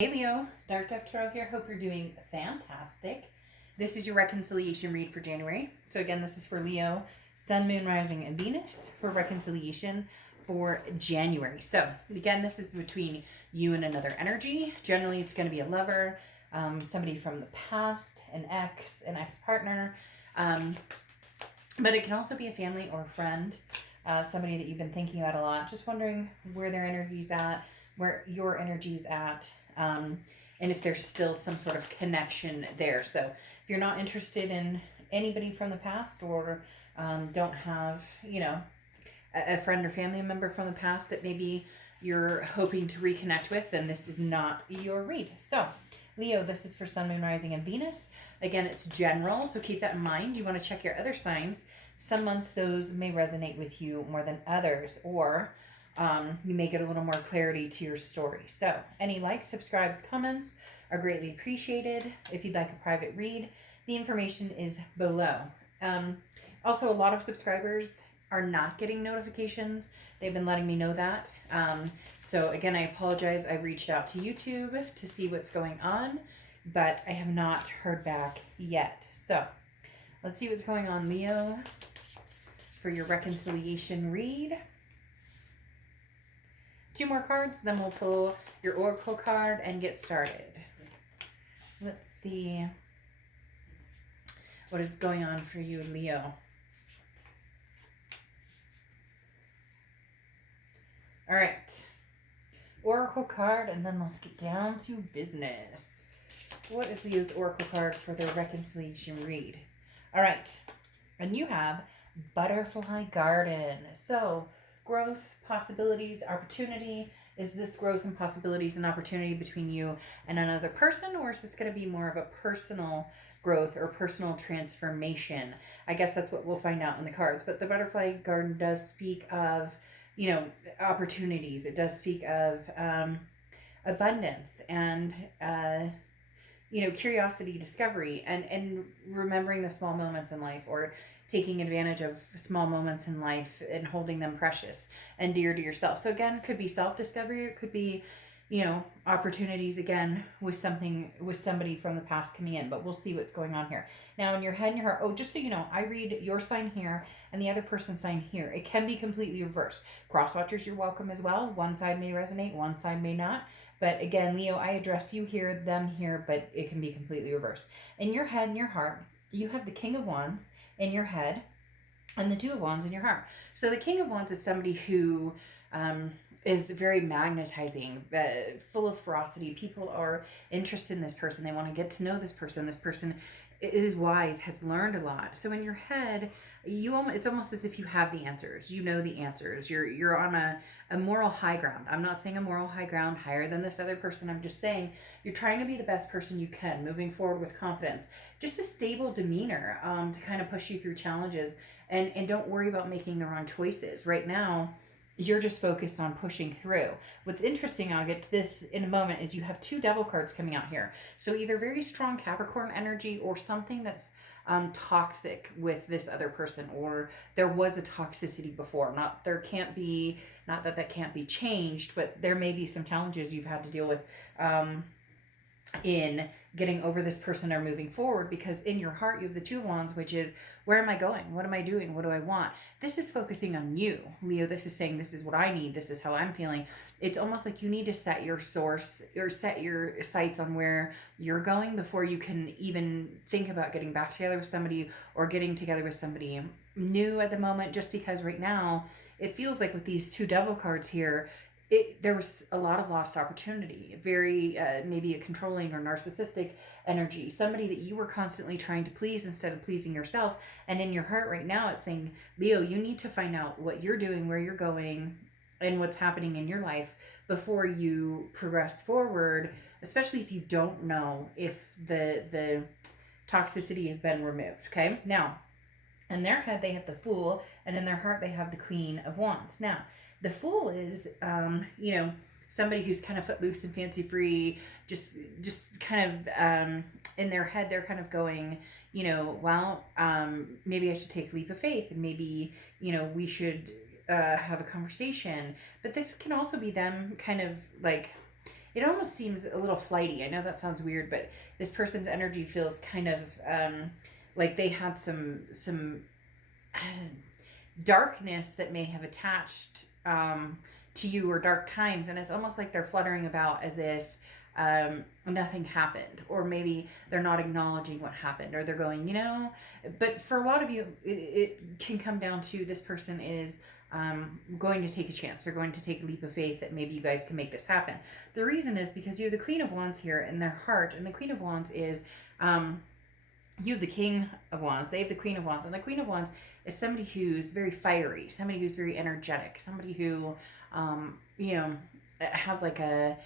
Hey Leo, Dark Tarot here. Hope you're doing fantastic. This is your reconciliation read for January. So again, this is for Leo, Sun, Moon, Rising, and Venus for reconciliation for January. So again, this is between you and another energy. Generally, it's going to be a lover, somebody from the past, an ex-partner. But it can also be a family or a friend, somebody that you've been thinking about a lot. Just wondering where their energy's at, where your energy's at. And if there's still some sort of connection there. So if you're not interested in anybody from the past or don't have, a friend or family member from the past that maybe you're hoping to reconnect with, then this is not your read. So Leo, this is for Sun, Moon, Rising, and Venus. Again, it's general, so keep that in mind. You want to check your other signs. Some months those may resonate with you more than others, or you may get a little more clarity to your story. So any likes, subscribes, comments are greatly appreciated. If you'd like a private read, the information is below. Also, a lot of subscribers are not getting notifications. They've been letting me know that. So again, I apologize. I reached out to YouTube to see what's going on, but I have not heard back yet. So let's see what's going on, Leo, for your reconciliation read. 2 more cards, then we'll pull your oracle card and get started. Let's see what is going on for you, Leo. All right. Oracle card, and then let's get down to business. What is Leo's oracle card for their reconciliation read? All right. And you have Butterfly Garden. So growth, possibilities, opportunity. Is this growth and possibilities and opportunity between you and another person, or is this going to be more of a personal growth or personal transformation? I guess that's what we'll find out in the cards. But the Butterfly Garden does speak of, opportunities. It does speak of abundance and, curiosity, discovery, and remembering the small moments in life, or taking advantage of small moments in life and holding them precious and dear to yourself. So again, it could be self-discovery. It could be, opportunities again with somebody from the past coming in, but we'll see what's going on here. Now in your head and your heart, just so you know, I read your sign here and the other person's sign here. It can be completely reversed. Cross watchers, you're welcome as well. One side may resonate, one side may not. But again, Leo, I address you here, them here, but it can be completely reversed. In your head and your heart, you have the King of Wands in your head and the Two of Wands in your heart. So the King of Wands is somebody who is very magnetizing, full of ferocity. People are interested in this person. They want to get to know this person. This person is wise, has learned a lot. So in your head, it's almost as if you have the answers. You know the answers. You're on a moral high ground. I'm not saying a moral high ground higher than this other person. I'm just saying you're trying to be the best person you can, moving forward with confidence. Just a stable demeanor to kind of push you through challenges, and don't worry about making the wrong choices. Right now, you're just focused on pushing through. What's interesting, I'll get to this in a moment, is you have 2 devil cards coming out here. So either very strong Capricorn energy or something that's toxic with this other person, or there was a toxicity before. Not that that can't be changed, but there may be some challenges you've had to deal with in getting over this person or moving forward, because in your heart you have the Two of Wands, which is, where am I going? What am I doing? What do I want? This is focusing on you, Leo. This is saying, this is what I need. This is how I'm feeling. It's almost like you need to set your source or set your sights on where you're going before you can even think about getting back together with somebody or getting together with somebody new at the moment, just because right now it feels like with these 2 devil cards here, there was a lot of lost opportunity, very maybe a controlling or narcissistic energy, somebody that you were constantly trying to please instead of pleasing yourself. And in your heart right now, it's saying, Leo, you need to find out what you're doing, where you're going, and what's happening in your life before you progress forward, especially if you don't know if the toxicity has been removed. Okay, now in their head they have the Fool, and in their heart they have the Queen of Wands. Now the Fool is, somebody who's kind of footloose and fancy free, just kind of, in their head, they're kind of going, maybe I should take a leap of faith, and maybe, we should have a conversation. But this can also be them kind of like, it almost seems a little flighty. I know that sounds weird, but this person's energy feels kind of like they had some uh, darkness that may have attached to you, or dark times, and it's almost like they're fluttering about as if nothing happened, or maybe they're not acknowledging what happened, or they're going, but for a lot of you, it can come down to this person is going to take a chance. They're going to take a leap of faith that maybe you guys can make this happen. The reason is because you have the Queen of Wands here in their heart, and the Queen of Wands is you have the King of Wands, they have the Queen of Wands, and the Queen of Wands is somebody who's very fiery, somebody who's very energetic, somebody who, has like a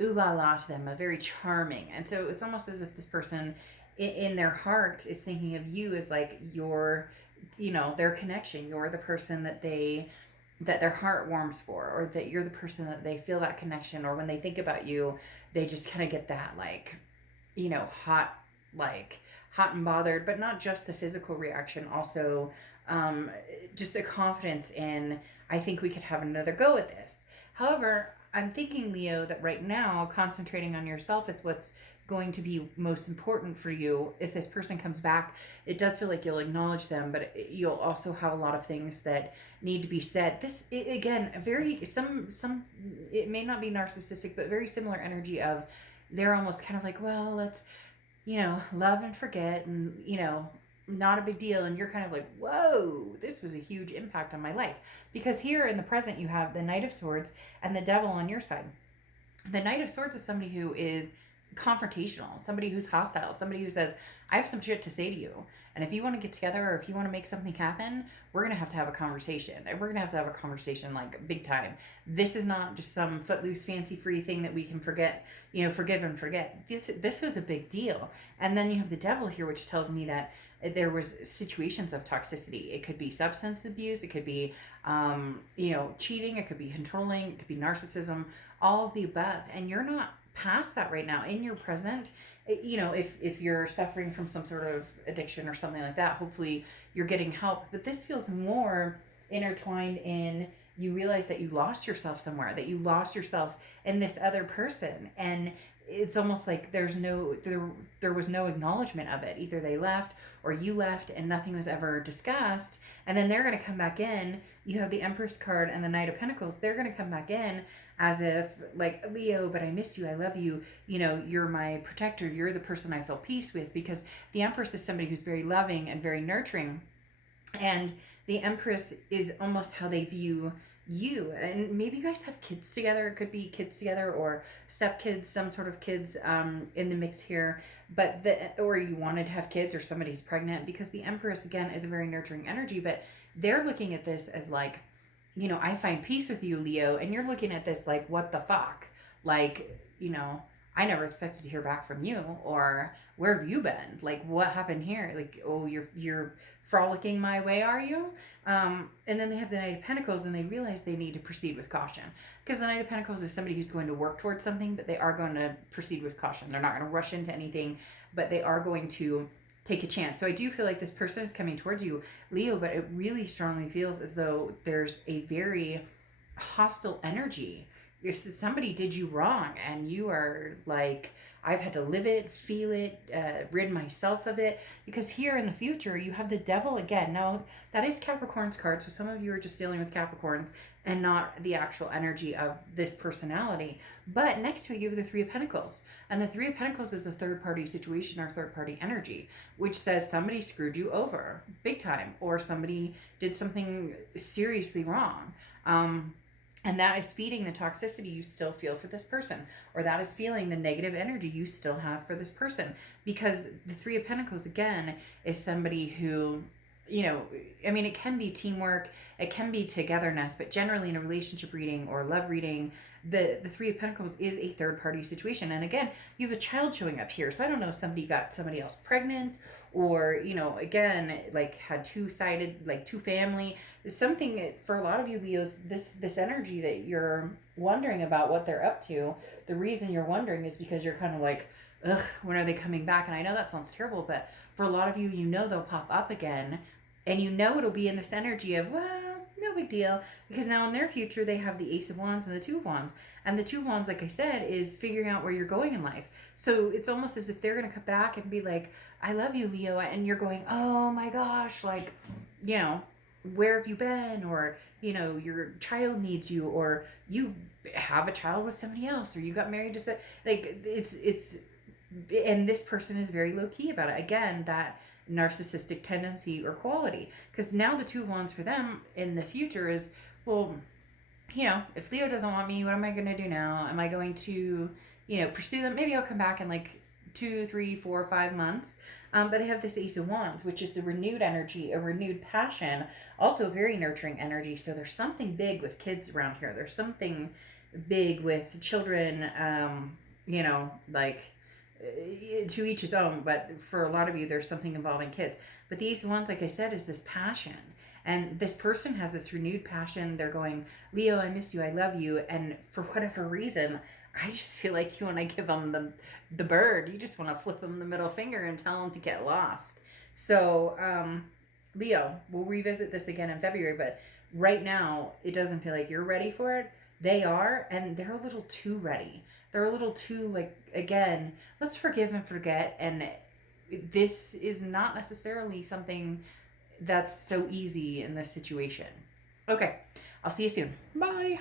ooh la la to them, a very charming. And so it's almost as if this person in their heart is thinking of you as like their connection. You're the person that their heart warms for, or that you're the person that they feel that connection, or when they think about you, they just kind of get that hot and bothered, but not just a physical reaction, also just a confidence in, I think we could have another go at this. However, I'm thinking, Leo, that right now concentrating on yourself is what's going to be most important for you. If this person comes back, it does feel like you'll acknowledge them, but you'll also have a lot of things that need to be said. Again, it may not be narcissistic, but very similar energy of, they're almost kind of like, well, let's love and forget, and not a big deal. And you're kind of like, whoa, this was a huge impact on my life. Because here in the present, you have the Knight of Swords and the Devil on your side. The Knight of Swords is somebody who is confrontational, somebody who's hostile, somebody who says, I have some shit to say to you. And if you want to get together, or if you want to make something happen, we're going to have a conversation. And we're going to have a conversation like big time. This is not just some footloose, fancy free thing that we can forget, forgive and forget. This was a big deal. And then you have the Devil here, which tells me that there was situations of toxicity. It could be substance abuse. It could be, cheating. It could be controlling. It could be narcissism, all of the above. And you're not past that right now. In your present, if you're suffering from some sort of addiction or something like that, hopefully you're getting help. But this feels more intertwined in, you realize that you lost yourself somewhere, that you lost yourself in this other person. And it's almost like there was no acknowledgement of it. Either they left or you left and nothing was ever discussed. And then they're going to come back in. You have the Empress card and the Knight of Pentacles. They're going to come back in as if like, Leo, but I miss you. I love you. You're my protector. You're the person I feel peace with, because the Empress is somebody who's very loving and very nurturing. And the Empress is almost how they view you. And maybe you guys have kids together. It could be kids together or stepkids, some sort of kids in the mix here. Or you wanted to have kids, or somebody's pregnant, because the Empress again is a very nurturing energy. But they're looking at this as like, I find peace with you, Leo, and you're looking at this like, what the fuck? Like, I never expected to hear back from you, or where have you been? Like, what happened here? Like, oh, you're frolicking my way, are you? And then they have the Knight of Pentacles, and they realize they need to proceed with caution, because the Knight of Pentacles is somebody who's going to work towards something, but they are going to proceed with caution. They're not going to rush into anything, but they are going to take a chance. So I do feel like this person is coming towards you, Leo, but it really strongly feels as though there's a very hostile energy. This is, somebody did you wrong, and you are like, I've had to live it, feel it, rid myself of it. Because here in the future, you have the Devil again. Now, that is Capricorn's card, so some of you are just dealing with Capricorns and not the actual energy of this personality. But next to it, you have the Three of Pentacles. And the Three of Pentacles is a third-party situation or third-party energy, which says somebody screwed you over big time, or somebody did something seriously wrong. And that is feeding the toxicity you still feel for this person, or that is feeling the negative energy you still have for this person. Because the Three of Pentacles, again, is somebody who, it can be teamwork, it can be togetherness, but generally in a relationship reading or love reading, the Three of Pentacles is a third-party situation. And again, you have a child showing up here. So I don't know if somebody got somebody else pregnant, or, again, like had two-sided, like two family. Something for a lot of you Leos, this energy that you're wondering about what they're up to, the reason you're wondering is because you're kind of like, ugh, when are they coming back? And I know that sounds terrible, but for a lot of you, they'll pop up again, and it'll be in this energy of, well, no big deal, because now in their future they have the Ace of Wands and the Two of Wands, and the Two of Wands, like I said, is figuring out where you're going in life. So it's almost as if they're going to come back and be like, I love you, Leo, and you're going, oh my gosh, like, you know, where have you been? Or, you know, your child needs you, or you have a child with somebody else, or you got married to like, it's and this person is very low key about it. Again, that narcissistic tendency or quality, because now the Two of Wands for them in the future is, well, you know, if Leo doesn't want me, what am I going to do now? Am I going to, you know, pursue them? Maybe I'll come back in like 2, 3, 4, 5 months. But they have this Ace of Wands, which is a renewed energy, a renewed passion, also a very nurturing energy. So there's something big with kids around here. There's something big with children, you know, like, to each his own, but for a lot of you, there's something involving kids. But these ones, like I said, is this passion. And this person has this renewed passion. They're going, Leo, I miss you. I love you. And for whatever reason, I just feel like you want to give them the bird. You just want to flip them the middle finger and tell them to get lost. So, Leo, we'll revisit this again in February. But right now, it doesn't feel like you're ready for it. They are, and they're a little too ready. They're a little too, like, again, let's forgive and forget. And this is not necessarily something that's so easy in this situation. Okay, I'll see you soon. Bye.